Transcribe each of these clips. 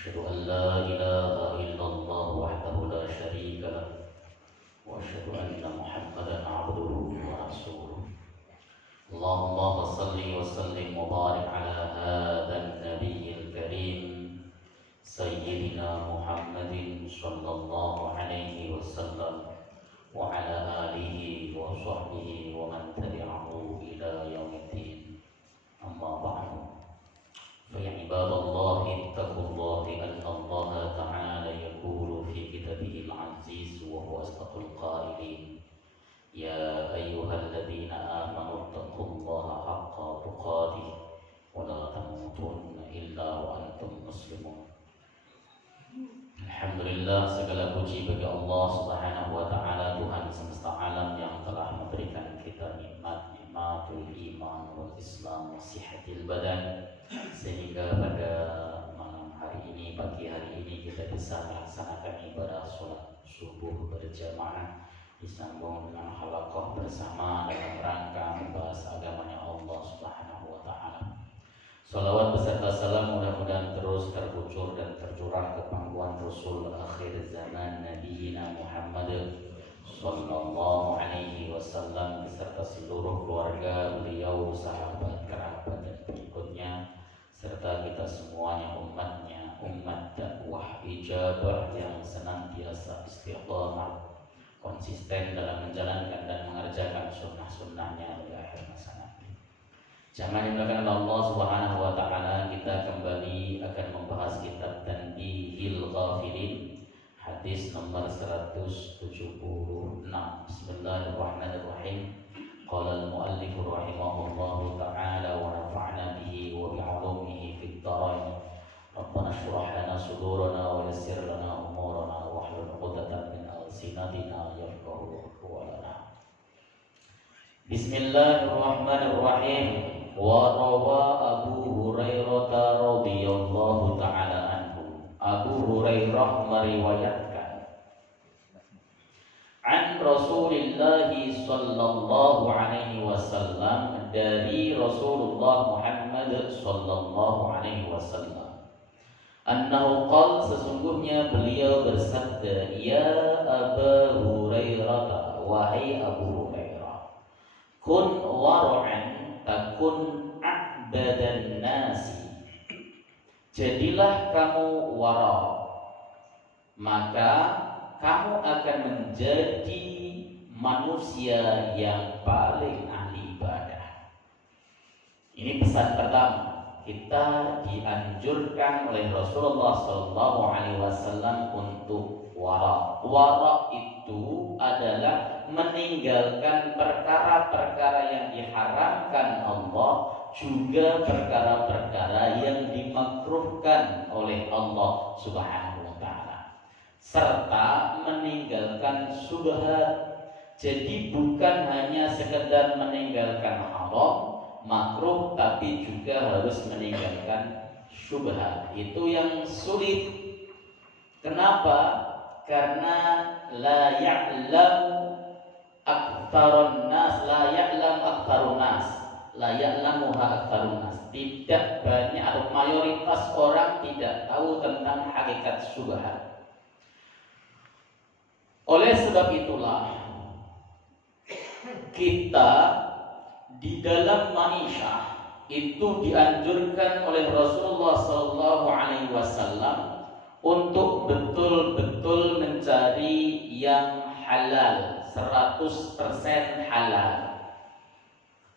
أشهد أن لا إله إلا الله وحده لا شريك له وأشهد أن محمدا عبده ورسوله اللهم صل وسلم وبارك على هذا النبي الكريم سيدنا محمد صلى الله عليه وسلم وعلى آله وصحبه ومن تبعه إلى يوم الدين أما بعد فيا عباد الله اتقوا الله أن الله تعالى يقول في كتابه العزيز وهو أصدق القائلين يا أيها الذين آمنوا اتقوا الله حق تقاته ولا تموتن إلا وأنتم مسلمون. Alhamdulillah, segala puji bagi Allah Subhanahu wa taala, Tuhan semesta alam yang telah memberikan kita nikmatul iman wal Islam wa sihatil badan, sehingga pada malam hari ini, pagi hari ini kita bisa melaksanakan ibadah sholat subuh berjamaah disambung dengan halaqah bersama dalam rangka membahas agamanya Allah Subhanahu wa taala. Salawat beserta salam mudah-mudahan terus terkucur dan tercurah ke pangkuan Rasul akhir zaman Nabiina Muhammad sallallahu alaihi wasallam beserta seluruh keluarga beliau, sahabat, kerabat dan pengikutnya, serta kita semuanya umatnya, umat dakwah ijabah yang senantiasa istiqamah konsisten dalam menjalankan dan mengerjakan sunnah-sunnahnya hingga akhir masa nanti. Jamaah dimuliakan Allah Subhanahu wa taala, kita kembali akan membahas kitab Tanbihil Ghafilin, hadis nomor 176. Bismillahirrahmanirrahim. Qala al-muallif rahimahullahu taala wa nafa'na bihi wa bi'ulumihi fid dharain. Rabbana shrah lana sudurana wa yassir lana umurana wa hlul 'uqdatam min alsinatina yafqahu qawlana. Bismillahirrahmanirrahim. Wa rawa Abu Hurairah radhiyallahu taala anhu. Abu Hurairah meriwayatkan an Rasulillah sallallahu alaihi wasallam, dari Rasulullah Muhammad sallallahu alaihi wasallam, annahu qala, sesungguhnya beliau bersabda, ya Abu Hurairah, wahai Abu Hurairah, kun war'an takun a'badan nasi, jadilah kamu wara, maka kamu akan menjadi manusia yang paling ahli ibadah. Ini pesan pertama, kita dianjurkan oleh Rasulullah SAW untuk wara. Wara itu adalah meninggalkan perkara-perkara yang diharamkan Allah, juga perkara-perkara yang dimakruhkan oleh Allah Subhanahu wa taala, serta meninggalkan syubhat. Jadi bukan hanya sekedar meninggalkan haram, makruh, tapi juga harus meninggalkan syubhat. Itu yang sulit. Kenapa? Karena la ya'lamu aktsarun nas, la ya'lam aktsarun nas, la ya'lamuha aktsarun nas. Tidak banyak atau mayoritas orang tidak tahu tentang hakikat syubhat. Oleh sebab itulah kita di dalam ma'isyah itu dianjurkan oleh Rasulullah SAW untuk betul-betul mencari yang halal, 100% halal.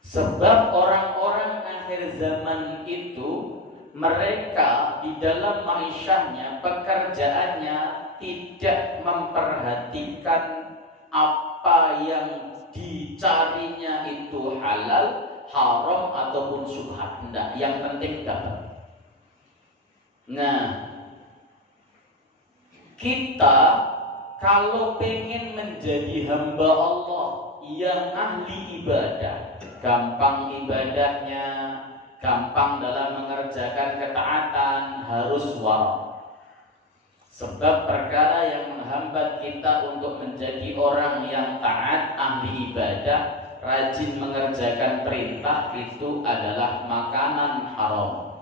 Sebab orang-orang akhir zaman itu, mereka di dalam ma'isyahnya, pekerjaannya tidak memperhatikan apa yang dicarinya itu halal, haram ataupun syubhat. Tidak, yang penting dapat. Nah, kita kalau pengen menjadi hamba Allah yang ahli ibadah, gampang ibadahnya, gampang dalam mengerjakan ketaatan, harus wara. Sebab perkara yang menghambat kita untuk menjadi orang yang taat, ahli ibadah, rajin mengerjakan perintah, itu adalah makanan haram.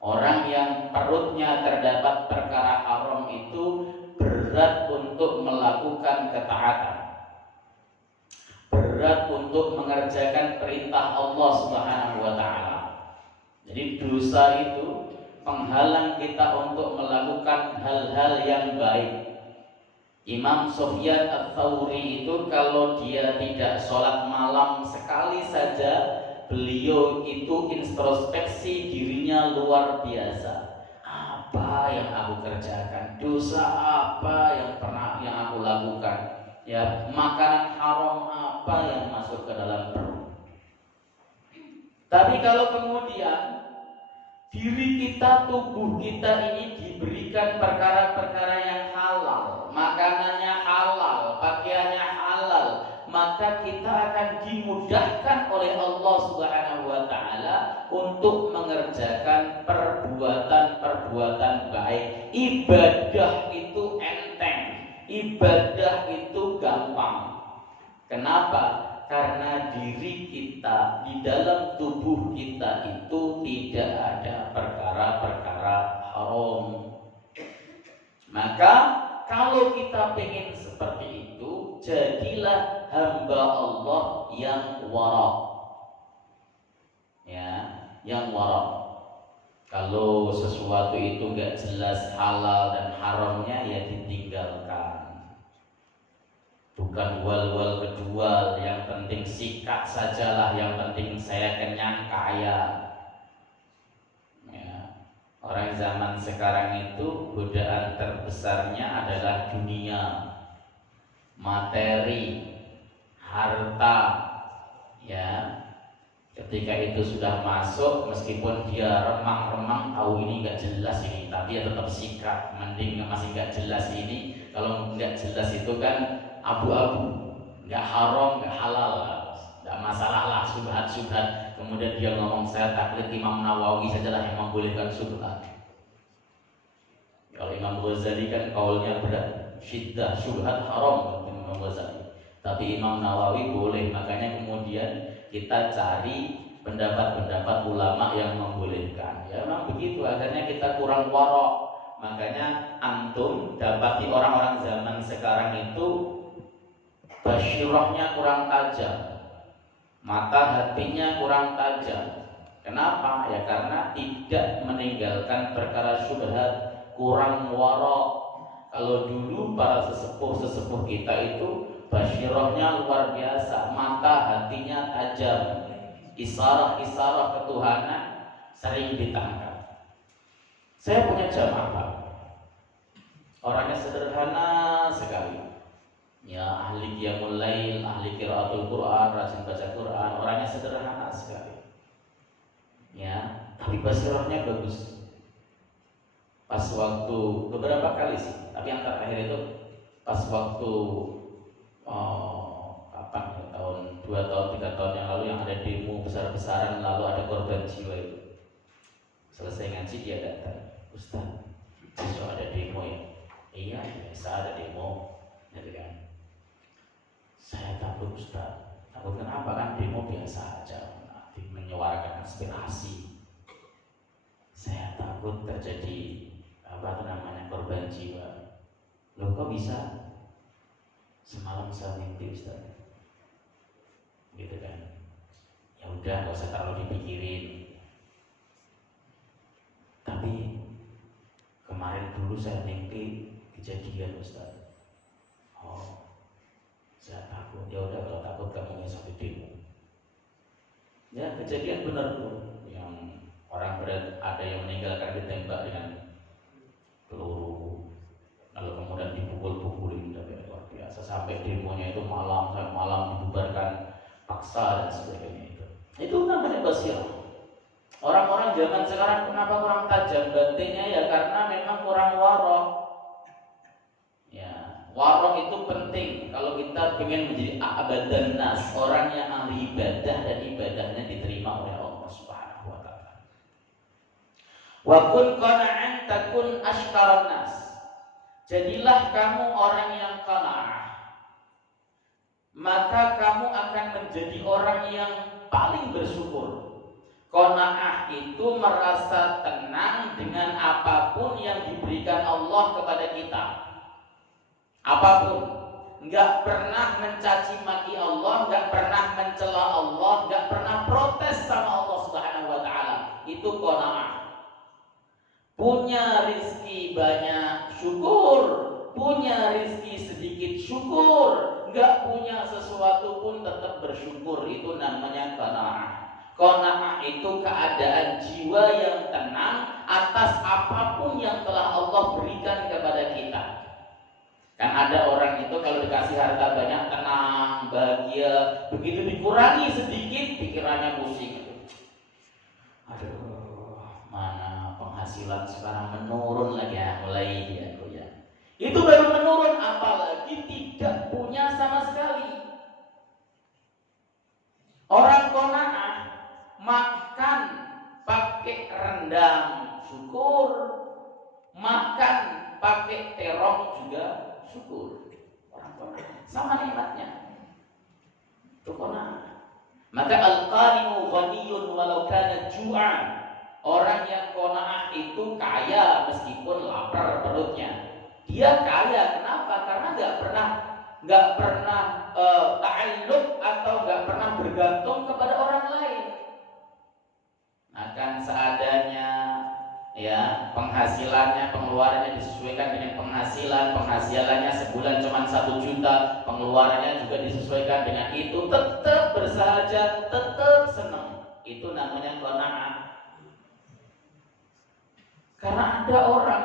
Orang yang perutnya terdapat perkara haram itu berat untuk melakukan ketaatan, berat untuk mengerjakan perintah Allah Subhanahu wa taala. Jadi dosa itu penghalang kita untuk melakukan hal-hal yang baik. Imam Sufyan Ats-Tsauri itu kalau dia tidak sholat malam sekali saja, beliau itu introspeksi dirinya luar biasa. Apa yang aku kerjakan? Dosa apa yang pernah aku lakukan? Ya, makanan haram apa yang masuk ke dalam perut? Tapi kalau kemudian diri kita, tubuh kita ini diberikan perkara-perkara yang halal, makanannya halal, pakaiannya halal, maka kita akan dimudahkan oleh Allah Subhanahu wa taala untuk mengerjakan perbuatan-perbuatan baik. Ibadah itu enteng, ibadah itu gampang. Kenapa? Karena diri kita, di dalam tubuh kita itu tidak ada perkara-perkara haram. Maka kalau kita pengen seperti itu, jadilah hamba Allah yang wara. Ya, yang wara. Kalau sesuatu itu gak jelas halal dan haramnya, ya ditinggalkan. Bukan wal-wal kejual, yang penting sikat sajalah, yang penting saya kenyang kaya. Ya. Orang zaman sekarang itu godaan terbesarnya adalah dunia, materi, harta. Ya, ketika itu sudah masuk, meskipun dia remang-remang tahu ini nggak jelas ini, tapi ya tetap sikat. Mending masih nggak jelas ini. Kalau nggak jelas itu kan abu-abu, nggak haram, nggak halal, nggak masalah lah, subhat-subhat. Kemudian dia ngomong, saya taklid Imam Nawawi sajalah yang membolehkan subhat. Kalau Imam Ghazali kan kaulnya berat, syiddah, subhat haram Imam Ghazali. Tapi Imam Nawawi boleh, makanya kemudian kita cari pendapat-pendapat ulama yang membolehkan. Ya memang begitu, akhirnya kita kurang warok. Makanya antum dapati orang-orang zaman sekarang itu basyirahnya kurang tajam, mata hatinya kurang tajam. Kenapa? Ya karena tidak meninggalkan perkara syubhat, kurang warok. Kalau dulu para sesepuh-sesepuh kita itu basyirahnya luar biasa, mata hatinya tajam, isarah-isarah ketuhanan sering ditangkap. Saya punya jamaah, orangnya sederhana sekali. Ya, ahli qiyamul lail, ahli qiraatul Quran, rajin baca Quran, orangnya sederhana sekali. Ya, tapi basirahnya bagus. Pas waktu beberapa kali sih, tapi yang terakhir itu pas waktu kapan ya, tahun 2 tahun 3 tahun yang lalu yang ada demo besar-besaran, lalu ada korban jiwa itu. Selesai ngaji dia datang, Ustaz, besok ada demo ya? Iya, biasa ada demo, gitu kan. Saya takut Ustaz. Takut kenapa? Kan demo biasa aja, menyuarakan aspirasi. Saya takut terjadi korban jiwa. Loh kok bisa? Semalam saya mimpi Ustaz. Gitu kan. Ya udah, gak usah terlalu dipikirin. Tapi kemarin dulu saya mimpi kejadian Ustaz. Oh, saya takut. Ya udah, kalau takut kamu yang sampai demo. Ya kejadian benar tuh, yang orang ada yang meninggalkan ditembak dengan peluru, lalu kemudian dipukul-pukulin, luar biasa, sampai demonya itu malam dibubarkan paksa dan sebagainya. Itu namanya basirah. Orang-orang zaman sekarang kenapa kurang tajam batinnya? Ya karena memang kurang warok. Ya, warok itu penting kalau kita ingin menjadi abadan nas, orang yang ahli ibadah dan ibadahnya diterima oleh Allah Subhanahu wa taala. Wa kun qana'an takun ashkaran nas. Jadilah kamu orang yang qana'ah, maka kamu akan menjadi orang yang paling bersyukur. Qana'ah itu merasa tenang dengan apa Allah kepada kita. Apapun, nggak pernah mencaci maki Allah, nggak pernah mencela Allah, nggak pernah protes sama Allah Subhanahu wa taala. Itu qanaah. Punya rizki banyak, syukur. Punya rizki sedikit, syukur. Nggak punya sesuatu pun tetap bersyukur. Itu namanya qanaah. Qanaah itu keadaan jiwa yang tenang atas apapun yang telah Allah berikan kepada kita. Kan ada orang itu kalau dikasih harta banyak tenang, bahagia. Begitu dikurangi sedikit pikirannya pusing. Aduh, mana penghasilan sekarang menurun lagi ya, mulai dia goyah. Itu baru menurun, apalagi tidak punya sama sekali. Orang qanaah makan pakai rendang, syukur. Makan pakai terong juga syukur. Orang qanaah sama nikmatnya. Itu qanaah. Maka al-qani'u ghaniyun walau kana ju'an. Orang yang qanaah itu kaya meskipun lapar perutnya. Dia kaya, kenapa? Karena nggak pernah ta'alluq atau nggak pernah bergantung kepada orang lain. Akan seadanya, ya, penghasilannya, pengeluarannya disesuaikan dengan penghasilannya sebulan cuma 1 juta, pengeluarannya juga disesuaikan dengan itu, tetap bersahaja, tetap senang. Itu namanya qanaah. Karena ada orang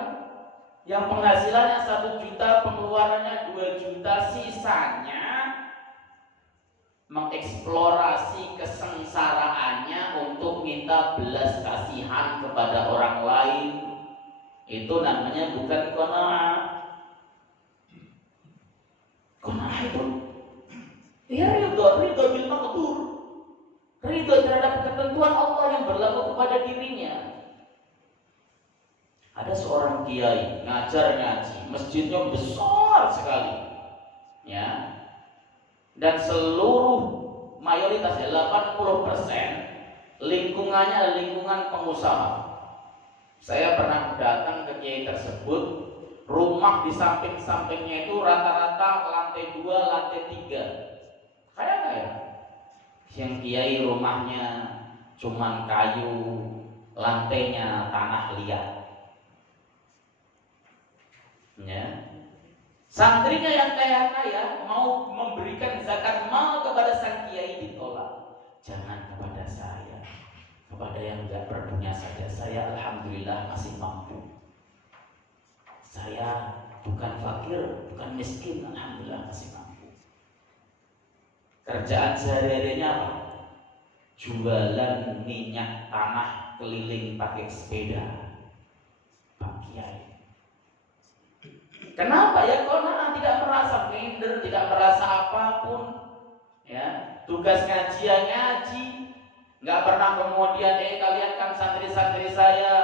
yang penghasilannya 1 juta, pengeluarannya 2 juta, sisanya mengeksplorasi kesengsaraannya untuk minta belas kasihan kepada orang lain. Itu namanya bukan qanaah. Qanaah itu ya ridho bil maqdur, ridho terhadap ketentuan Allah yang berlaku kepada dirinya. Ada seorang kiai ngajar ngaji, masjidnya besar sekali, ya, dan seluruh mayoritas 80% lingkungannya adalah lingkungan pengusaha. Saya pernah datang ke kiai tersebut, rumah di samping-sampingnya itu rata-rata lantai 2, lantai 3. Kaya. Yang kiai rumahnya cuman kayu, lantainya tanah liat. Ya. Santrinya yang kaya-kaya mau memberikan zakat mal kepada sang kiai ditolak. Jangan kepada saya, kepada yang tidak berpunya saja. Saya alhamdulillah masih mampu. Saya bukan fakir, bukan miskin, alhamdulillah masih mampu. Kerjaan sehari-harinya apa? Jualan minyak tanah keliling pakai sepeda. Pak Kiai. Kenapa ya? Karena tidak merasa minder, tidak merasa apapun, ya. Tugas ngaji ya ngaji, nggak pernah kemudian kalian kan santri-santri saya,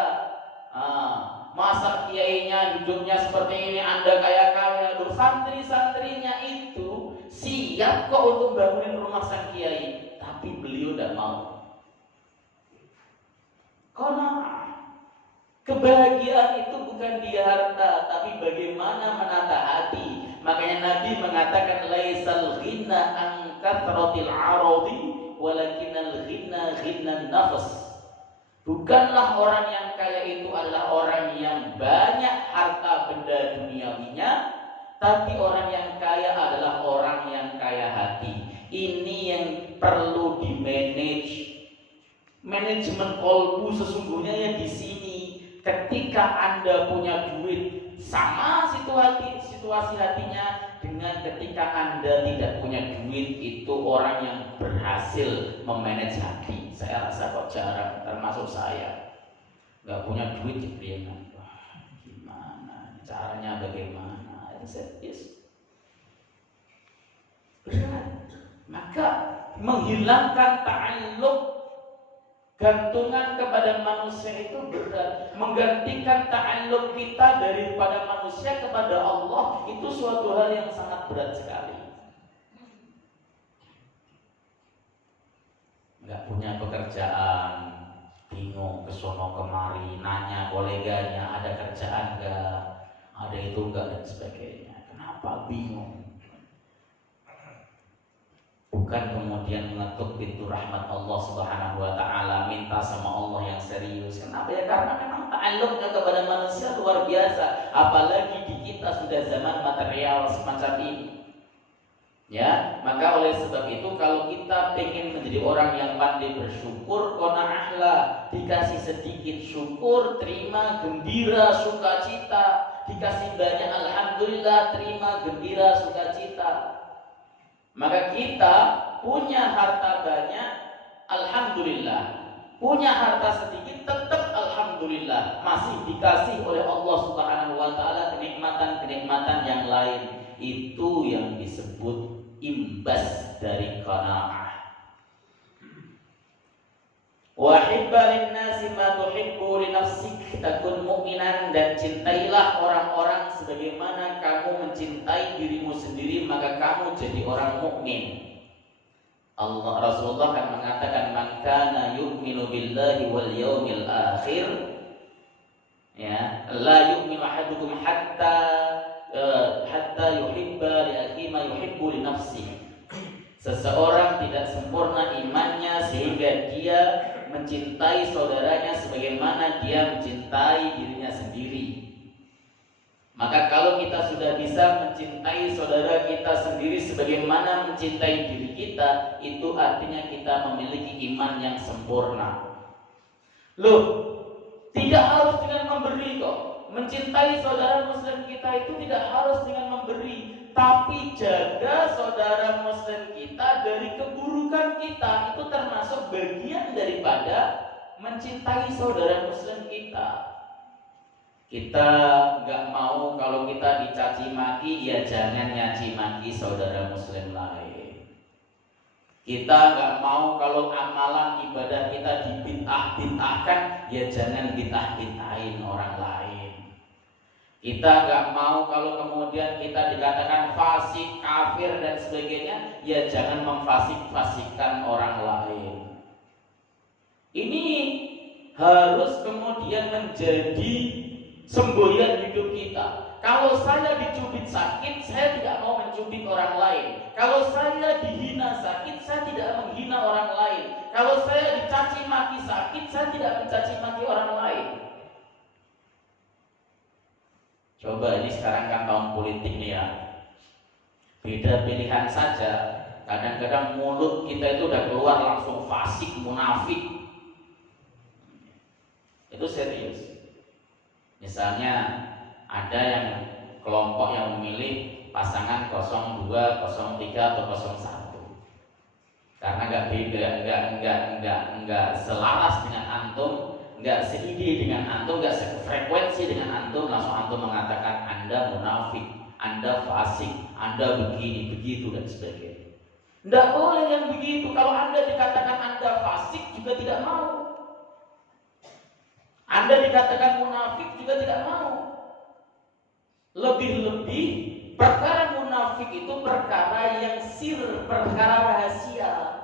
masa kiainya hidupnya seperti ini, Anda kaya-kaya. Loh, santri-santrinya itu siap kok untuk bangunin rumah sang kiai, tapi beliau tidak mau. Karena kebahagiaan itu bukan di harta, tapi bagaimana menata hati. Makanya Nabi mengatakan laisal ghina an kathratil aradi walakinal ghina ghinan nafs. Bukanlah orang yang kaya itu adalah orang yang banyak harta benda duniawinya, tapi orang yang kaya adalah orang yang kaya hati. Ini yang perlu di-manage. Manajemen kolbu sesungguhnya ya di sini. Ketika Anda punya duit, sama situasi hatinya dengan ketika Anda tidak punya duit. Itu orang yang berhasil memanage hati. Saya rasa kok jarang, termasuk saya. Gak punya duit jebrian. Wah, gimana? Caranya bagaimana? Yes. Berat. Maka menghilangkan ta'alluq, gantungan kepada manusia itu berat. Menggantikan ta'alluq kita daripada manusia kepada Allah itu suatu hal yang sangat berat sekali. Nggak punya pekerjaan, bingung kesono kemari, nanya koleganya ada kerjaan nggak, ada itu enggak dan sebagainya. Kenapa bingung? Bukan kemudian mengetuk pintu rahmat Allah Subhanahu wa taala, minta sama Allah yang serius. Kenapa ya? Karena memang ta'alluqnya kepada manusia luar biasa, apalagi di kita sudah zaman material semacam ini. Ya, maka oleh sebab itu kalau kita pengen menjadi orang yang pandai bersyukur, qanaahlah, dikasih sedikit syukur, terima, gembira, sukacita, dikasih banyak alhamdulillah, terima, gembira, sukacita. Maka kita punya harta banyak, alhamdulillah. Punya harta sedikit, tetap alhamdulillah. Masih dikasih oleh Allah Subhanahu wa taala kenikmatan-kenikmatan yang lain. Itu yang disebut imbas dari qanaah. Wa hibba lin-nasi ma tuhibbu li nafsik takun mu'minan, dan cintailah orang-orang sebagaimana kamu mencintai dirimu sendiri, maka kamu jadi orang mukmin. Rasulullah kan mengatakan man kana yu'minu billahi wal yaumil akhir, ya, la yu'minu ahadukum hatta yuhibba li akhihi ma yuhibbu li nafsihi. Seseorang tidak sempurna imannya sehingga dia mencintai saudaranya sebagaimana dia mencintai dirinya sendiri. Maka kalau kita sudah bisa mencintai saudara kita sendiri sebagaimana mencintai diri kita, itu artinya kita memiliki iman yang sempurna. Loh, tidak harus dengan memberi kok. Mencintai saudara muslim kita itu tidak harus dengan memberi, tapi jaga saudara muslim kita dari keburukan kita. Itu termasuk bagian daripada mencintai saudara muslim kita. Kita nggak mau kalau kita dicaci maki, ya jangan nyaci maki saudara muslim lain. Kita nggak mau kalau amalan ibadah kita dibid'ah-bid'ahkan, ya jangan bid'ah-bid'ahin orang lain. Kita nggak mau kalau kemudian kita dikatakan fasik, kafir dan sebagainya, ya jangan memfasik-fasikkan orang lain. Ini harus kemudian menjadi semboyan hidup kita. Kalau saya dicubit sakit, saya tidak mau mencubit orang lain. Kalau saya dihina sakit, saya tidak menghina orang lain. Kalau saya dicaci maki sakit, saya tidak mencaci maki orang lain. Coba ini sekarang kan tahun politik nih ya. Beda pilihan saja, kadang-kadang mulut kita itu udah keluar langsung fasik, munafik. Itu serius. Misalnya ada yang kelompok yang memilih pasangan 02, 03 atau 01. Karena enggak selaras dengan antum, enggak seide dengan antum, enggak sefrekuensi dengan antum, langsung antum mengatakan Anda munafik, Anda fasik, Anda begini, begitu dan sebagainya. Enggak boleh yang begitu. Kalau Anda dikatakan Anda fasik juga tidak mau. Anda dikatakan munafik juga tidak mau. Lebih-lebih perkara munafik itu perkara yang sir, perkara rahasia,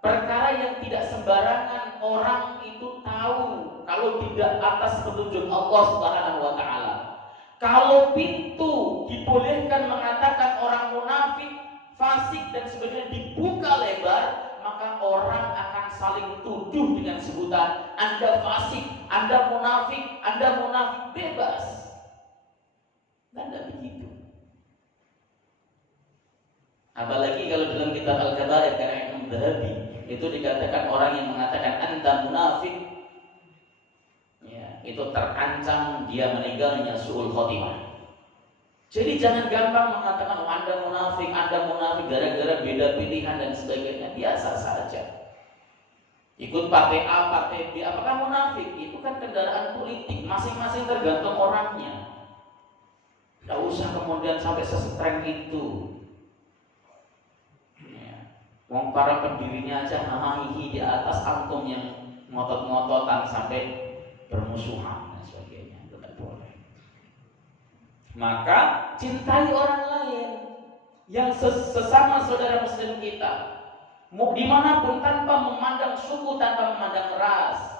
perkara yang tidak sembarangan orang itu tahu kalau tidak atas petunjuk Allah Subhanahu wa taala. Kalau pintu dibolehkan mengatakan orang munafik, fasik dan sebagainya dibuka lebar, maka orang akan saling tuduh dengan sebutan Anda fasik, Anda munafik bebas. Dan tidak begitu. Apalagi kalau dalam kitab Al-Kabair karya Imam Dhahabi itu dikatakan orang yang mengatakan Anda munafik, ya, itu terancam dia meninggalnya su'ul khotimah. Jadi jangan gampang mengatakan Anda munafik gara-gara beda pilihan dan sebagainya. Biasa saja. Ikut partai A, partai B, apakah munafik? Itu kan kendaraan politik, masing-masing tergantung orangnya. Tidak usah kemudian sampai sestreng itu. Ya. Wong para pendirinya aja hahihi di atas antum yang ngotot-ngototan sampai bermusuhan dan sebagainya. Itu tidak boleh. Maka cintai orang lain yang sesama saudara muslim kita, dimanapun, tanpa memandang suku, tanpa memandang ras.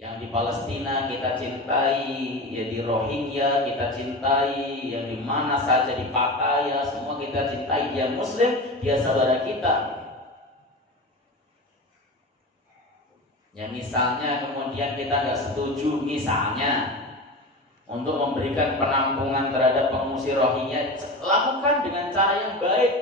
Yang di Palestina kita cintai, ya di Rohingya kita cintai, yang di mana saja di Pattaya semua kita cintai. Dia Muslim, dia saudara kita. Ya misalnya kemudian kita nggak setuju misalnya untuk memberikan penampungan terhadap pengungsi Rohingya, lakukan dengan cara yang baik,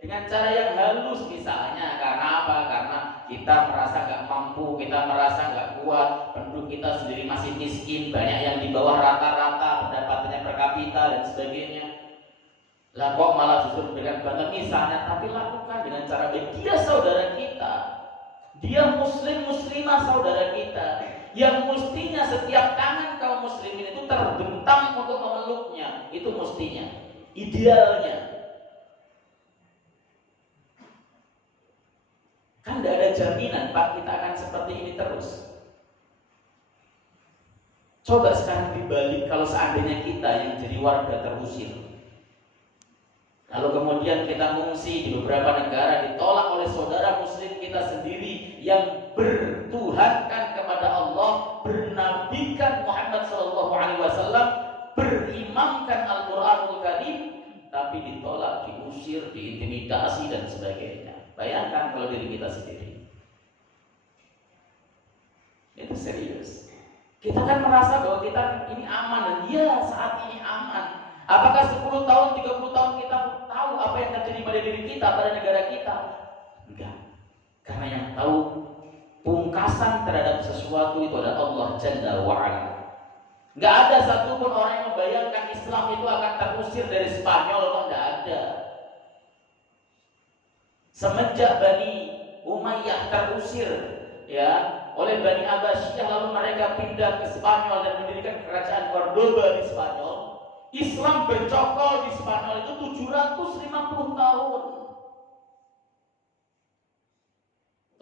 dengan cara yang halus misalnya. Karena apa? Karena kita merasa nggak mampu, kita merasa nggak kuat, penduduk kita sendiri masih miskin, banyak yang di bawah rata-rata pendapatannya per kapita dan sebagainya. Lah kok malah justru memberikan bantuan misalnya, tapi lakukan dengan cara baik. Dia saudara kita, dia muslim muslimah saudara kita, yang mestinya setiap tangan kaum muslimin itu terbentang untuk memeluknya. Itu mestinya, idealnya. Kan tidak ada jaminan Pak kita akan seperti ini terus. Coba sekarang dibalik, kalau seandainya kita yang jadi warga terusir, lalu kemudian kita mengungsi di beberapa negara, ditolak oleh saudara muslim kita sendiri yang bertuhankan kepada Allah, bernabikan Muhammad SAW, berimamkan Al-Quranul Karim, tapi ditolak, diusir, diintimidasi dan sebagainya. Bayangkan kalau diri kita sendiri. Itu serius. Kita kan merasa bahwa kita ini aman, dan ya saat ini aman. Apakah 10 tahun, 30 tahun kita tahu apa yang terjadi pada diri kita, pada negara kita? Enggak. Karena yang tahu pungkasan terhadap sesuatu itu adalah Allah Jalla wa'ala. Enggak ada satupun orang yang membayangkan Islam itu akan terusir dari Spanyol. Enggak ada. Semenjak Bani Umayyah terusir ya oleh Bani Abbasiyah, lalu mereka pindah ke Spanyol dan mendirikan kerajaan Cordoba di Spanyol. Islam bercokol di Spanyol itu 750 tahun.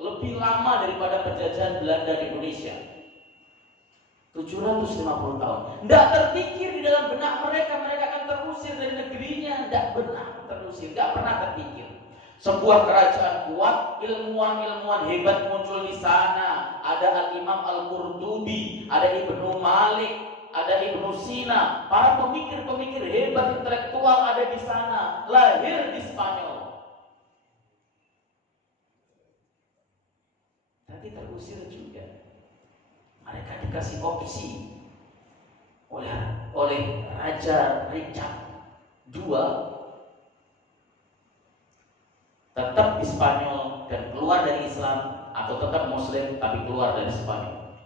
Lebih lama daripada penjajahan Belanda di Indonesia. 750 tahun. Tidak terpikir di dalam benak mereka akan terusir dari negerinya. Tidak pernah terusir, tidak pernah terpikir. Sebuah kerajaan kuat, ilmuwan-ilmuwan hebat muncul di sana. Ada Al-Imam Al-Qurtubi, ada Ibnu Malik, ada Ibnu Sina. Para pemikir-pemikir hebat intelektual ada di sana. Lahir di Spanyol. Tapi terusir juga. Mereka dikasih opsi oleh Raja Richard II, tetap di Spanyol dan keluar dari Islam, atau tetap Muslim tapi keluar dari Spanyol.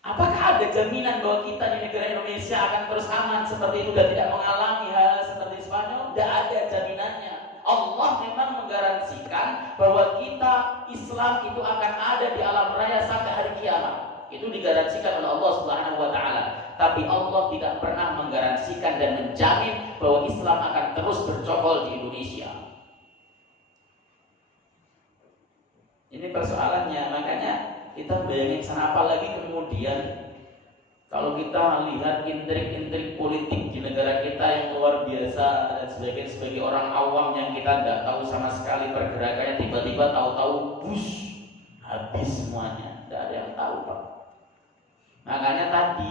Apakah ada jaminan bahwa kita di negara Indonesia akan terus aman seperti itu dan tidak mengalami hal seperti Spanyol? Tidak ada jaminannya. Allah memang menggaransikan bahwa kita Islam itu akan ada di alam raya sampai hari kiamat. Itu digaransikan oleh Allah Subhanahu wa taala. Tapi Allah tidak pernah menggaransikan dan menjamin bahwa Islam akan terus bercokol di Indonesia. Ini persoalannya. Makanya kita bayangin sana, apalagi kemudian kalau kita lihat intrik-intrik politik di negara kita yang luar biasa dan sebagai orang awam yang kita tidak tahu sama sekali pergerakannya, tiba-tiba tahu-tahu bus habis semuanya, tidak ada yang tahu Pak. Makanya tadi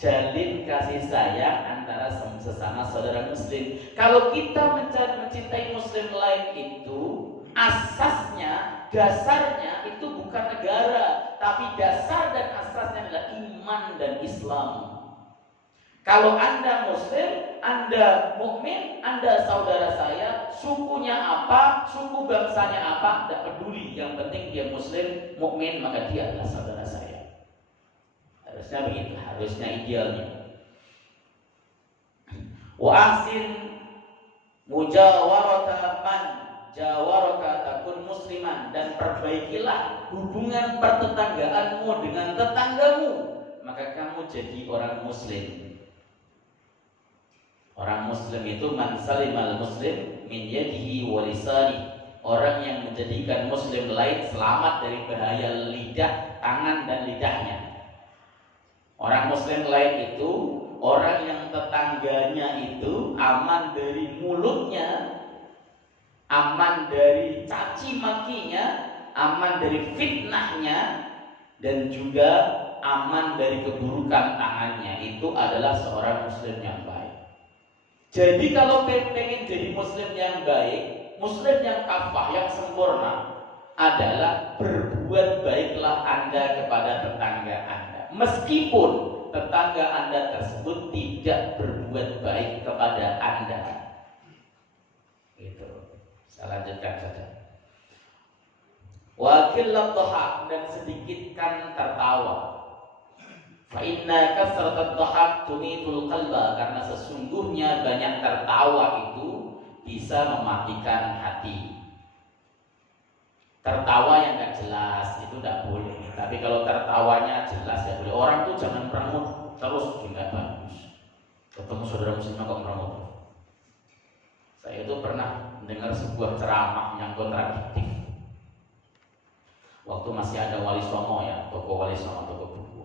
jalin kasih sayang antara sesama saudara muslim. Kalau kita mencintai muslim lain itu asasnya, dasarnya itu bukan negara, tapi dasar dan asasnya adalah iman dan Islam. Kalau Anda muslim, Anda mukmin, Anda saudara saya, sukunya apa, suku bangsanya apa, tidak peduli. Yang penting dia muslim, mukmin, maka dia adalah saudara saya. Harusnya begitu, harusnya idealnya. Wa ahsin mujawarata man jawaraka takun musliman, dan perbaikilah hubungan pertetanggaanmu dengan tetanggamu, maka kamu jadi orang muslim. Orang muslim itu man salimal muslim min yadihi wa lisani, orang yang menjadikan muslim lain selamat dari bahaya lidah, tangan dan lidahnya. Orang muslim lain itu orang yang tetangganya itu aman dari mulutnya, aman dari caci makinya, aman dari fitnahnya, dan juga aman dari keburukan tangannya, itu adalah seorang muslim yang baik. Jadi kalau pengen jadi muslim yang baik, muslim yang kafah, yang sempurna, adalah berbuat baiklah Anda kepada tetangga Anda, meskipun tetangga Anda tersebut tidak berbuat baik kepada Anda. Gitu. Saya lanjutkan saja. Wa qillat dhahak, dan sedikitkan tertawa. Fa inna kasratat dhahak tumitul qalba, karena sesungguhnya banyak tertawa itu bisa mematikan hati. Tertawa yang gak jelas itu tidak boleh, tapi kalau tertawanya jelas ya boleh. Orang tuh jangan merengut terus, juga bagus. Ketemu saudara muslim kok merengut. Saya itu pernah mendengar sebuah ceramah yang kontradiktif. Waktu masih ada Wali Songo ya, toko Wali Songo, toko buku.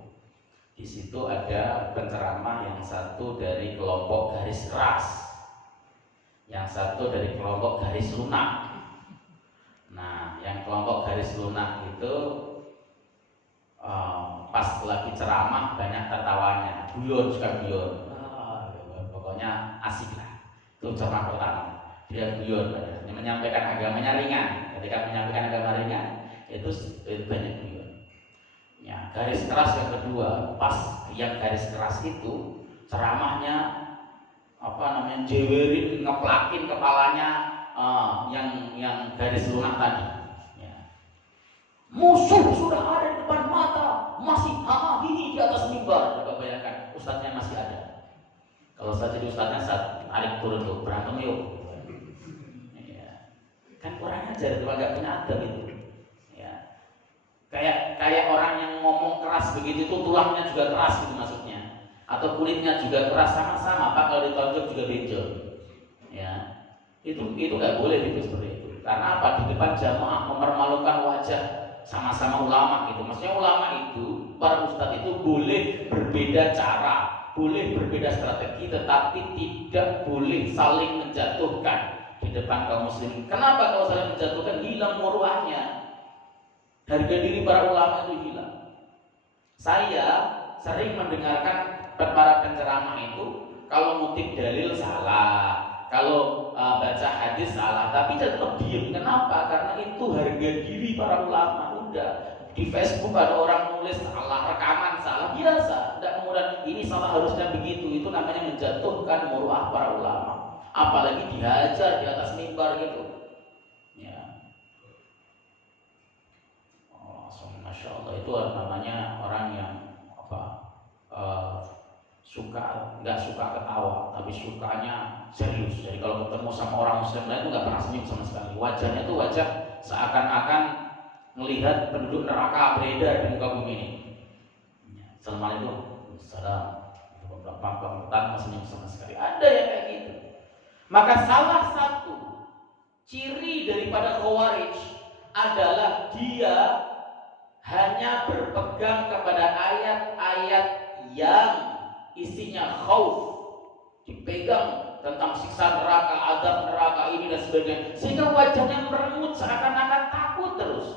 Di situ ada penceramah yang satu dari kelompok garis keras, yang satu dari kelompok garis lunak. Nah, yang kelompok garis lunak itu pas lagi ceramah banyak tertawanya, guyon juga guyon. Pokoknya asik lah. Itu ceramah pertama. Dia guyon, dia menyampaikan agamanya ringan. Ketika menyampaikan agama ringan, itu banyak guyon. Ya, garis keras yang kedua, pas yang garis keras itu ceramahnya jewerin, ngeplakin kepalanya yang garis lunak tadi. Ya. Musuh sudah ada di depan mata, masih ini di atas mimbar. Coba bayangkan, ustadznya masih ada. Kalau saya jadi ustadznya, saat tarik turun tuh, berantem yuk. Ya. Kan kurang ajar, kalau nggak punya adab itu. Kayak orang yang ngomong keras begitu itu tulangnya juga keras gitu maksudnya, atau kulitnya juga keras, sama-sama Pak, kalau ditonjok juga benjol. Ya, itu nggak boleh gitu seperti itu. Karena apa? Di depan jamaah mempermalukan wajah sama-sama ulama gitu. Maksudnya ulama itu, para ustadz itu boleh berbeda cara, boleh berbeda strategi, tetapi tidak boleh saling menjatuhkan di depan kaum muslimin. Kenapa kalau saling menjatuhkan? Hilang muruahnya. Harga diri para ulama itu hilang. Saya sering mendengarkan para penceramah itu, kalau ngutip dalil salah, kalau baca hadis salah, tapi tetap diam. Kenapa? Karena itu harga diri para ulama. Udah di Facebook ada orang nulis salah, rekaman salah, biasa. Dan kemudian ini salah, harusnya begitu. Itu namanya menjatuhkan muruah para ulama. Apalagi dihajar di atas mimbar gitu. Masya Allah, itu namanya orang yang nggak suka ketawa, tapi sukanya serius. Jadi kalau ketemu sama orang muslim lain itu nggak pernah senyum sama sekali. Wajahnya tuh wajah seakan-akan melihat penduduk neraka beredar di muka bumi ini. Assalamualaikum, salam. Bambang tanpa senyum sama sekali. Ada yang kayak gitu. Maka salah satu ciri daripada Khawarij adalah dia hanya berpegang kepada ayat-ayat yang isinya khauf, dipegang tentang siksa neraka, azab neraka ini dan sebagainya, sehingga wajahnya merengut seakan-akan takut terus.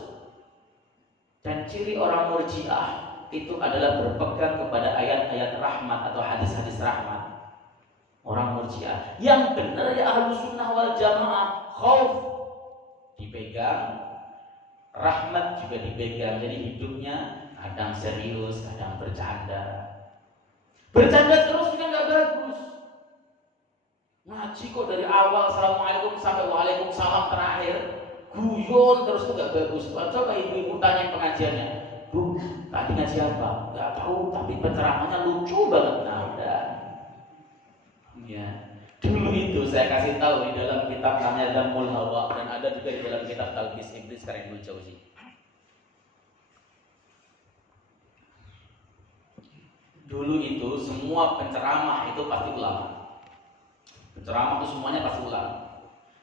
Dan ciri orang Murji'ah itu adalah berpegang kepada ayat-ayat rahmat atau hadis-hadis rahmat. Orang Murji'ah yang benar ya Ahlus Sunnah wal Jamaah, khauf dipegang, rahmat juga dipegang. Jadi hidupnya kadang serius, kadang bercanda. Bercanda terus juga nggak bagus. Ngaji kok dari awal assalamualaikum sampai waalaikumsalam terakhir, guyon terus tuh nggak bagus. Coba ibu-ibu tanya pengajiannya, Bu, tadi ngaji apa? Nggak tahu, tapi pencerahannya lucu banget. Nah udah. Ya. Dulu itu saya kasih tahu di dalam kitab namanya Dhammul Hawa, dan ada juga di dalam kitab Talbis Iblis karya Ibnu Jauzi. Dulu itu semua penceramah itu pasti ulama. Penceramah itu semuanya pasti ulama.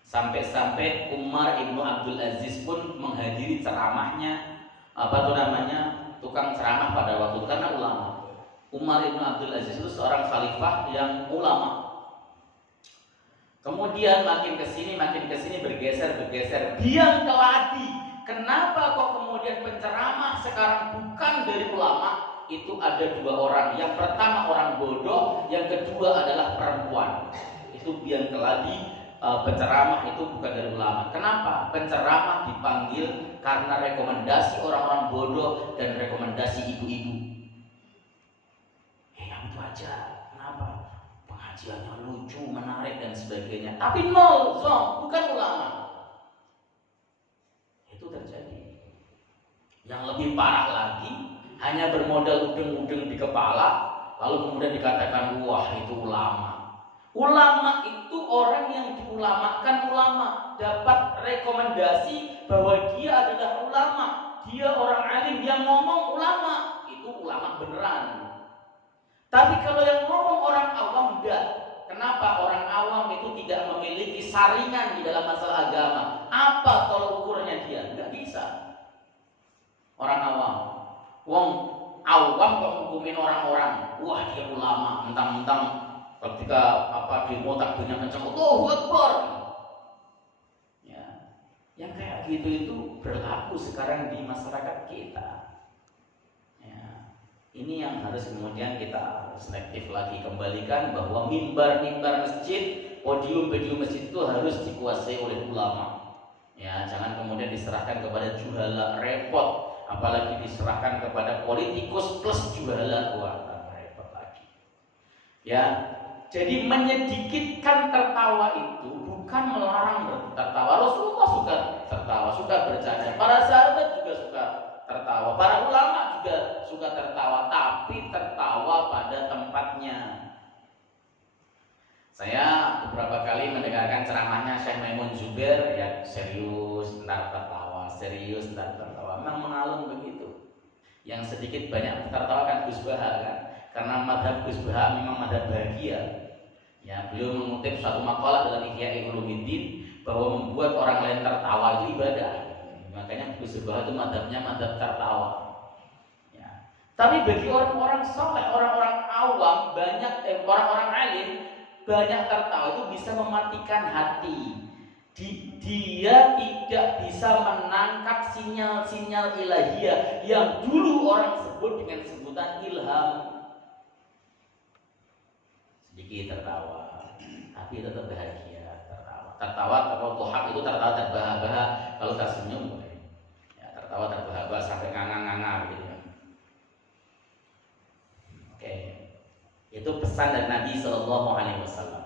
Sampai-sampai Umar Ibnu Abdul Aziz pun menghadiri ceramahnya, tukang ceramah pada waktu itu, karena ulama. Umar Ibnu Abdul Aziz itu seorang khalifah yang ulama. Kemudian makin kesini bergeser. Biang keladi kenapa kok kemudian penceramah sekarang bukan dari ulama? Itu ada dua orang. Yang pertama orang bodoh, yang kedua adalah perempuan. Itu biang keladi penceramah itu bukan dari ulama. Kenapa? Penceramah dipanggil karena rekomendasi orang-orang bodoh dan rekomendasi ibu-ibu. Yang itu aja. Kenapa? Pengajiannya lucu, menarik dan sebagainya. Tapi nol, bukan ulama. Itu terjadi. Yang lebih parah lagi, hanya bermodal udeng-udeng di kepala, lalu kemudian dikatakan, wah itu ulama. Ulama itu orang yang diulamakan ulama, dapat rekomendasi bahwa dia adalah ulama, dia orang alim, yang ngomong ulama, itu ulama beneran. Tapi kalau yang ngomong orang awam, enggak. Kenapa? Orang awam itu tidak memiliki saringan di dalam masalah agama. Apa tolak ukurnya dia? Enggak bisa. Orang awam, wong awam kok hukumin orang-orang, wah dia ulama, mentang-mentang ketika demo takbirnya kencang, Allahu Akbar. Ya, yang kayak gitu itu berlaku sekarang di masyarakat kita. Ya, ini yang harus kemudian kita selektif lagi, kembalikan bahwa mimbar-mimbar masjid, podium-podium masjid itu harus dikuasai oleh ulama. Ya, jangan kemudian diserahkan kepada juhala, repot. Apalagi diserahkan kepada politikus plus juhala, wah repot lagi. Ya, jadi menyedikitkan tertawa itu bukan melarang tertawa. Rasulullah suka tertawa, suka bercanda. Para sahabat juga suka tertawa. Para ulama juga suka tertawa, tapi tertawa pada tempatnya. Saya beberapa kali mendengarkan ceramahnya Syekh Maimun Zubair, ya serius, ntar tertawa, serius, ntar tertawa. Memang mengalun begitu. Yang sedikit banyak tertawa kan Gus Baha kan, karena madhab Gus Baha memang madhab bahagia. Ya, beliau mengutip suatu makalah dalam Ihya Ulumuddin bahwa membuat orang lain tertawa itu ibadah. Makanya Gus Baha itu madhabnya madhab tertawa. Ya. Tapi bagi orang-orang soleh, orang-orang awam, orang-orang alim, banyak tertawa itu bisa mematikan hati. Dia tidak bisa menangkap sinyal-sinyal ilahiyah yang dulu orang sebut dengan sebutan ilham. Sedikit tertawa, tapi tetap bahagia. Tertawa kalau kohak itu tertawa terbahak-bahak, kalau tersenyum boleh. Ya, tertawa terbahak-bahak sampai nganga-nganga gitu ya. Oke. Itu pesan dari Nabi Sallallahu Alaihi Wasallam.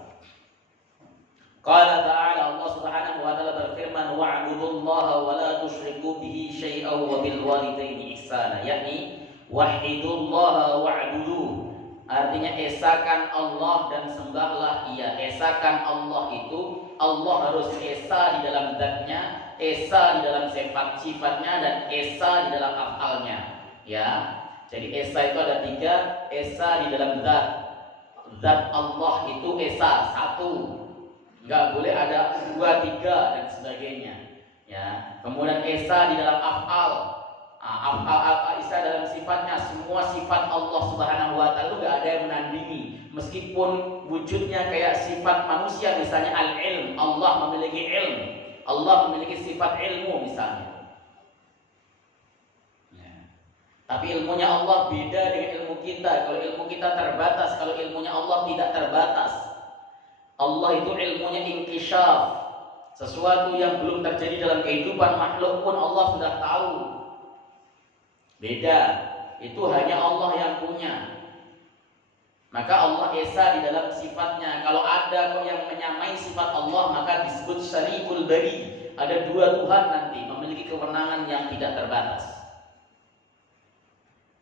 Qala ta'ala, Allah Subhanahu wa ta'ala berfirman, wa'budullaha wa la tusyriku bihi syai'an wa bil walidaini ihsana, yakni wahidullaha wa'buduh. Artinya esakan Allah dan sembahlah Ia. Esakan Allah itu Allah harus esa di dalam zatnya, esa di dalam sifat-sifatnya, dan esa di dalam afalnya. Ya, jadi esa itu ada tiga. Esa di dalam zat. Zat Allah itu esa satu. Enggak boleh ada dua, tiga dan sebagainya. Ya, kemudian esa di dalam afal. Afal esa dalam sifatnya, semua sifat Allah Subhanahu wa ta'ala itu enggak ada yang menandingi. Meskipun wujudnya kayak sifat manusia, misalnya al-ilm, Allah memiliki ilm, Allah memiliki sifat ilmu misalnya. Ya. Tapi ilmunya Allah beda dengan ilmu kita. Kalau ilmu kita terbatas, kalau ilmunya Allah tidak terbatas. Allah itu ilmunya inkisyaf, sesuatu yang belum terjadi dalam kehidupan makhluk pun Allah sudah tahu. Beda, itu hanya Allah yang punya. Maka Allah esa di dalam sifatnya. Kalau ada kok yang menyamai sifat Allah, maka disebut syarikul bari. Ada dua Tuhan nanti memiliki kewenangan yang tidak terbatas.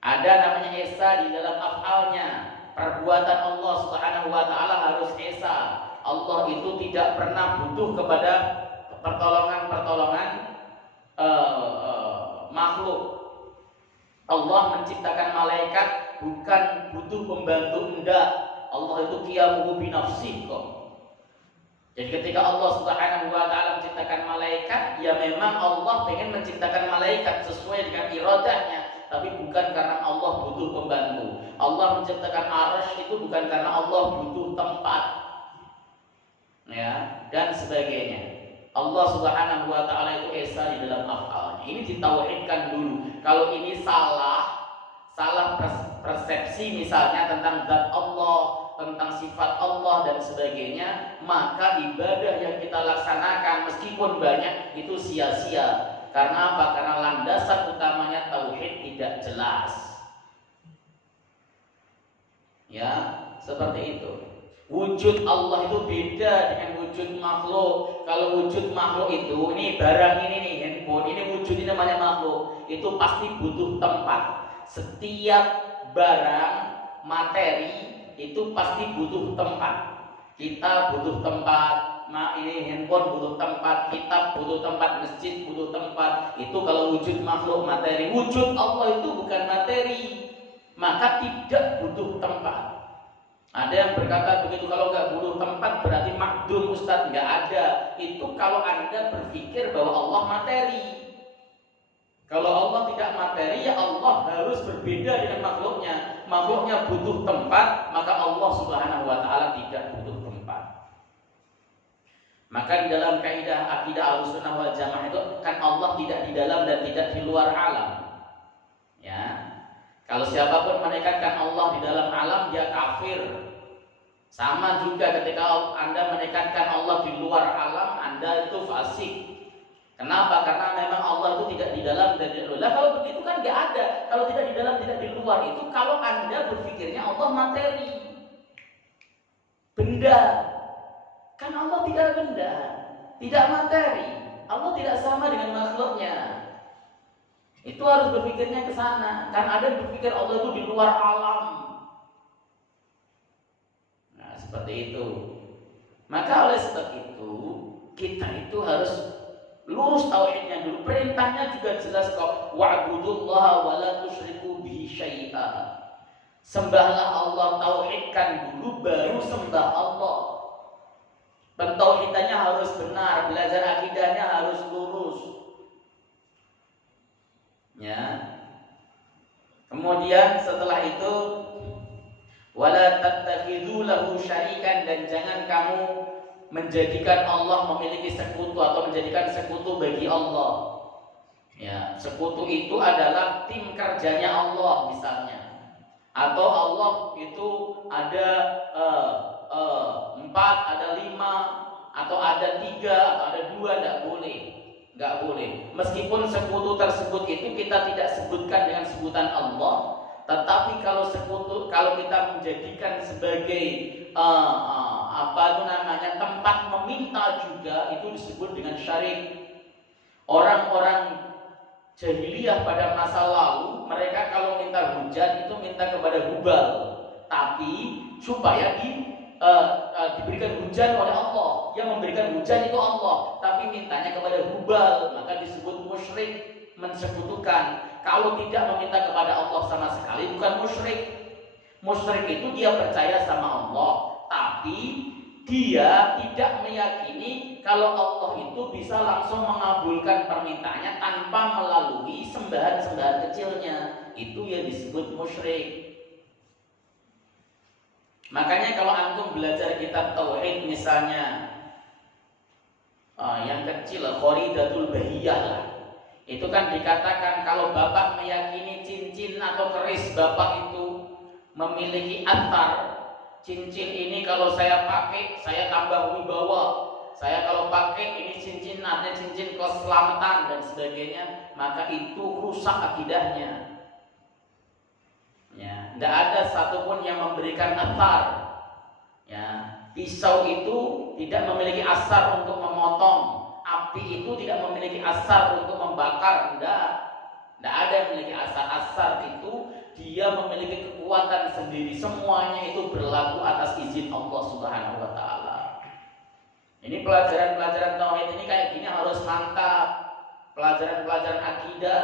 Ada namanya esa di dalam afalnya. Perbuatan Allah Subhanahu wa ta'ala harus esa. Allah itu tidak pernah butuh kepada pertolongan makhluk. Allah menciptakan malaikat bukan butuh pembantu, enggak. Allah itu qiyamuhu binafsih kok. Jadi ketika Allah Subhanahu wa ta'ala menciptakan malaikat, ya memang Allah pengen menciptakan malaikat sesuai dengan iradahnya, tapi bukan karena Allah butuh pembantu. Allah menciptakan arsy itu bukan karena Allah butuh tempat, ya, dan sebagainya. Allah Subhanahu wa ta'ala itu esa di dalam afalnya. Ini ditauhidkan dulu. Kalau ini salah persepsi misalnya tentang zat Allah, tentang sifat Allah dan sebagainya, maka ibadah yang kita laksanakan meskipun banyak itu sia-sia. Karena apa? Karena landasan utamanya tauhid tidak jelas. Ya, seperti itu. Wujud Allah itu beda dengan wujud makhluk. Kalau wujud makhluk itu, ini barang ini nih, handphone, ini wujud ini namanya makhluk. Itu pasti butuh tempat. Setiap barang, materi itu pasti butuh tempat. Kita butuh tempat, ini handphone butuh tempat, kitab butuh tempat, masjid butuh tempat. Itu kalau wujud makhluk materi. Wujud Allah itu bukan materi, maka tidak butuh tempat. Ada yang berkata begitu, kalau nggak butuh tempat berarti makdum Ustaz. Nggak ada. Itu kalau Anda berpikir bahwa Allah materi. Kalau Allah tidak materi, ya Allah harus berbeda dengan makhluknya. Makhluknya butuh tempat, maka Allah Subhanahu wa Ta'ala tidak butuh tempat. Maka di dalam kaidah akidah Ahlussunnah wal Jamaah itu kan Allah tidak di dalam dan tidak di luar alam. Ya. Kalau siapapun menekankan Allah di dalam alam, dia kafir. Sama juga ketika Anda menekankan Allah di luar alam, Anda itu fasik. Kenapa? Karena memang Allah itu tidak di dalam dan di luar. Nah, kalau begitu kan nggak ada. Kalau tidak di dalam, tidak di luar, itu kalau Anda berpikirnya Allah materi, benda. Kan Allah tidak benda, tidak materi. Allah tidak sama dengan makhluknya. Itu harus berpikirnya ke sana. Kan ada berpikir Allah itu di luar alam. Nah, seperti itu. Maka oleh sebab itu, kita itu harus lurus tauhidnya dulu. Perintahnya juga jelas kok. Wa'budullaha wa la tusyriku bihi syai'a. Sembahlah Allah, tauhidkan dulu baru sembah Allah. Pentauhidannya harus benar, belajar akidahnya harus lurus. Ya. Kemudian setelah itu wala tattakhidhu lahu syarikan, dan jangan kamu menjadikan Allah memiliki sekutu atau menjadikan sekutu bagi Allah. Ya, sekutu itu adalah tim kerjanya Allah misalnya. Atau Allah itu ada 4, ada 5, atau ada 3, atau ada 2, nggak boleh. Meskipun sekutu tersebut itu kita tidak sebutkan dengan sebutan Allah, tetapi kalau kita menjadikan sebagai tempat meminta juga, itu disebut dengan syarik. Orang-orang jahiliyah pada masa lalu, mereka kalau minta hujan itu minta kepada Hubal, tapi supaya diberikan hujan oleh Allah. Yang memberikan hujan itu Allah, tapi mintanya kepada Hubal, maka disebut musyrik, mensekutukan. Kalau tidak meminta kepada Allah sama sekali bukan musyrik. Musyrik itu dia percaya sama Allah, tapi dia tidak meyakini kalau Allah itu bisa langsung mengabulkan permintaannya tanpa melalui sembahan-sembahan kecilnya. Itu yang disebut musyrik. Makanya kalau antum belajar kitab tauhid misalnya yang kecil, Khoridatul Bahiyah lah, itu kan dikatakan kalau bapak meyakini cincin atau keris bapak itu memiliki athar. Cincin ini kalau saya pakai, saya tambah wibawa. Saya kalau pakai ini cincin, artinya cincin keselamatan dan sebagainya, maka itu rusak akidahnya. Ya, tidak ada satupun yang memberikan athar. Ya, pisau itu tidak memiliki asar untuk memotong. Api itu tidak memiliki asar untuk membakar. Tidak ada yang memiliki asar. Asar itu dia memiliki kekuatan sendiri. Semuanya itu berlaku atas izin Allah Subhanahu wa Ta'ala. Ini pelajaran-pelajaran tauhid ini kayak gini harus mantap. Pelajaran-pelajaran akidah.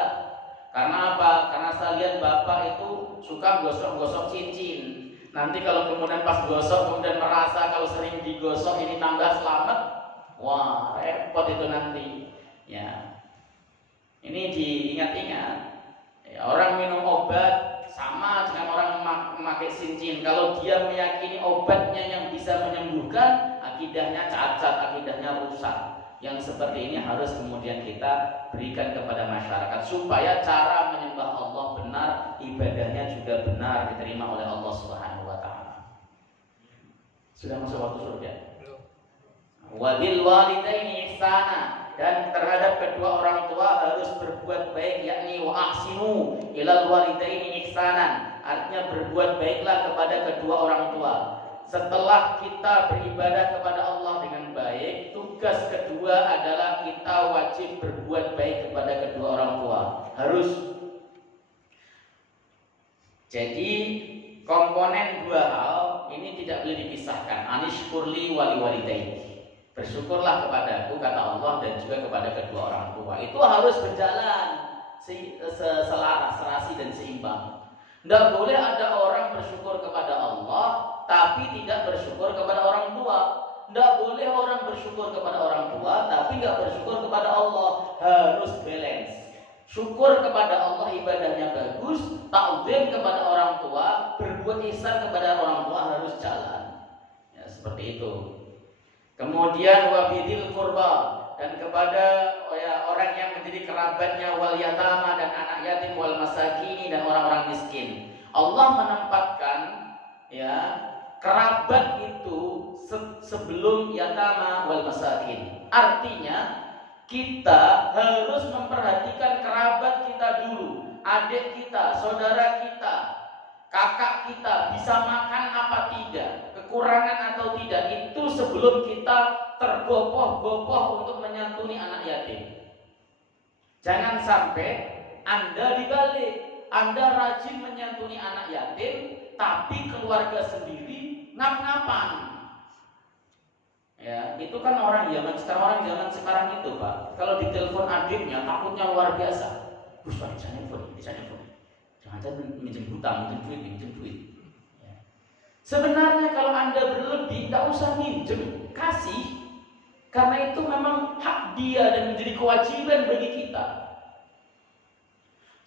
Karena apa? Karena saya lihat bapak itu suka gosok-gosok cincin. Nanti kalau kemudian pas gosok kemudian merasa kalau sering digosok ini tambah selamat, wah repot itu nanti. Ya, ini diingat-ingat. Ya, orang minum obat sama dengan orang memakai cincin. Kalau dia meyakini obatnya yang bisa menyembuhkan, akidahnya cacat, akidahnya rusak. Yang seperti ini harus kemudian kita berikan kepada masyarakat supaya cara menyembah Allah benar, ibadahnya juga benar diterima oleh Allah Subhanahu wa taala. Sudah masuk waktu surga? Wabil walidaini ihsana, dan terhadap kedua orang tua harus berbuat baik, yakni wa ahsinu ilal walidaini ihsanan, artinya berbuat baiklah kepada kedua orang tua. Setelah kita beribadah kepada Allah dengan baik, tugas kedua adalah kita wajib berbuat baik kepada kedua orang tua. Harus. Jadi komponen dua hal ini tidak boleh dipisahkan. Anishkurli wali walidaini. Bersyukurlah kepadaku, kata Allah, dan juga kepada kedua orang tua. Itu harus berjalan selaras, serasi dan seimbang. Tidak boleh ada orang bersyukur kepada Allah tapi tidak bersyukur kepada orang tua. Tidak boleh orang bersyukur kepada orang tua tapi tidak bersyukur kepada Allah. Harus balance. Syukur kepada Allah ibadahnya bagus, ta'zim kepada orang tua, berbuat ihsan kepada orang tua harus jalan. Ya, seperti itu. Kemudian wabidil qurba, dan kepada orang yang menjadi kerabatnya, wal yatama, dan anak yatim, wal masakini, dan orang-orang miskin. Allah menempatkan kerabat itu sebelum yatama wal masakin. Artinya kita harus memperhatikan kerabat kita dulu, adik kita, saudara kita, kakak kita bisa makan apa tidak, kekurangan atau tidak, itu sebelum kita tergopoh-gopoh untuk menyantuni anak yatim. Jangan sampai Anda dibalik, Anda rajin menyantuni anak yatim, tapi keluarga sendiri ngap-ngapan. Ya, itu kan orang zaman sekarang itu, Pak. Kalau ditelepon adiknya takutnya luar biasa. Gus, Pak, bisa nelfon. Jangan-jangan minjem hutang, minjem duit. Ya. Sebenarnya kalau Anda berlebih, tidak usah minjem, kasih. Karena itu memang hak dia dan menjadi kewajiban bagi kita.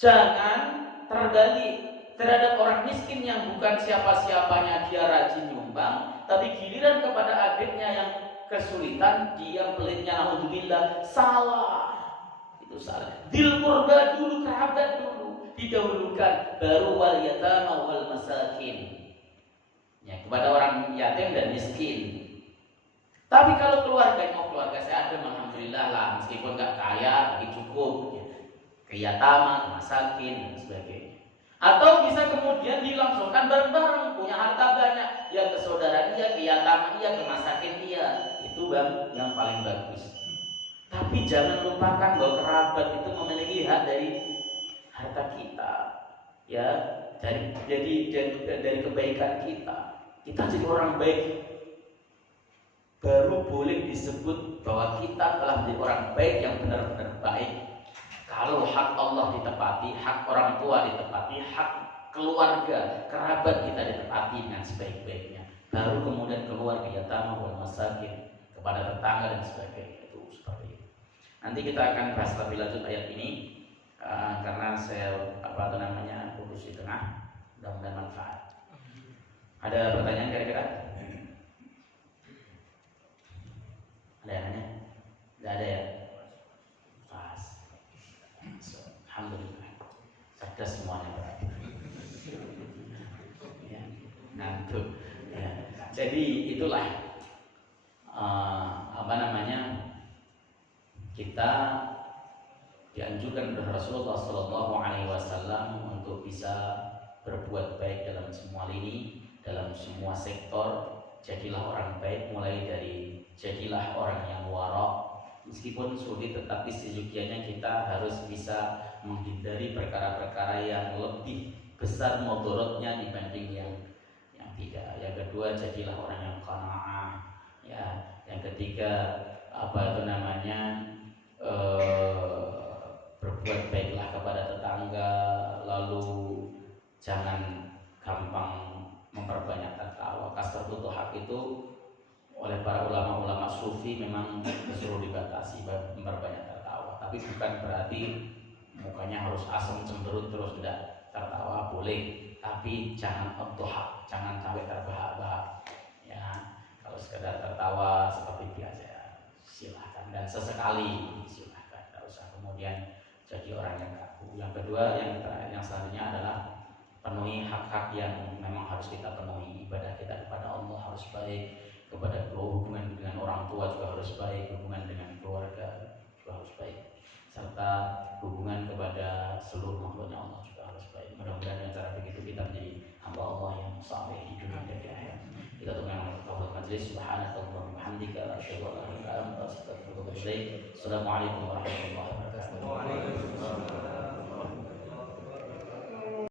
Jangan terbalik terhadap orang miskin yang bukan siapa-siapanya dia rajin nyumbang, tapi giliran kepada adiknya yang kesulitan dia pelitnya, alhamdulillah. Salah. Itu salah. Dil qurba dulu, kerabat dulu didahulukan, baru wal yatama wal masakin. Ya, kepada orang yatim dan miskin. Tapi kalau keluarga saya ada, alhamdulillah lah, meskipun nggak kaya, tapi cukup. Ke yatama, masakin dan sebagainya. Atau bisa kemudian dilangsungkan bareng-bareng, punya harta banyak, ya ke saudara iya, ke yatama iya, ke masakin iya. Itu bang yang paling bagus. Tapi jangan lupakan bahwa kerabat itu memiliki hak dari harta kita, ya, dari kebaikan kita. Kita jadi orang baik, baru boleh disebut bahwa kita telah menjadi orang baik yang benar-benar baik. Kalau hak Allah ditepati, hak orang tua ditepati, hak keluarga, kerabat kita ditepati dengan sebaik-baiknya, baru kemudian keluar ke yatama wal masakin, kepada tetangga dan sebagainya. Itu seperti itu. Nanti kita akan bahas lebih lanjut ayat ini karena saya fokus di tengah, mudah-mudahan manfaat. Ada pertanyaan kira-kira? Ada yang nanya? Tidak ada ya? Alhamdulillah, cerdas semuanya berarti. Ya, ngantuk. Ya. Jadi itulah kita dianjurkan oleh Rasulullah SAW untuk bisa berbuat baik dalam semua lini, dalam semua sektor. Jadilah orang baik, mulai dari jadilah orang yang wara'. Meskipun sulit, tetapi sejujurnya kita harus bisa menghindari perkara-perkara yang lebih besar mudaratnya dibanding yang tidak. Yang kedua, jadilah orang yang qanaah. Ya, yang ketiga berbuat baiklah kepada tetangga. Lalu jangan gampang memperbanyak tertawa. Kasratul haq itu oleh para ulama-ulama sufi memang disuruh dibatasi memperbanyak tertawa, tapi bukan berarti mukanya harus asam cemberut terus, tidak. Tertawa boleh, tapi jangan abdohak, jangan sampai terbahak-bahak. Ya, kalau sekedar tertawa seperti biasa silahkan, dan sesekali silahkan, tidak usah kemudian jadi orang yang kaku. Yang kedua, yang selanjutnya adalah penuhi hak-hak yang memang harus kita penuhi. Ibadah kita kepada Allah harus baik, kepada hubungan dengan orang tua juga harus baik, hubungan dengan keluarga juga harus baik, serta hubungan kepada seluruh makhluknya Allah juga harus baik. Mudah-mudahan dengan cara begitu kita menjadi hamba Allah yang saleh di dunia dan di akhirat. Kita tunggu yang kafir majlis. Subhanakallahumma wa bihamdika asyhadu an la ilaha illa anta astaghfiruka wa atubu ilaik. Assalamualaikum warahmatullahi wabarakatuh.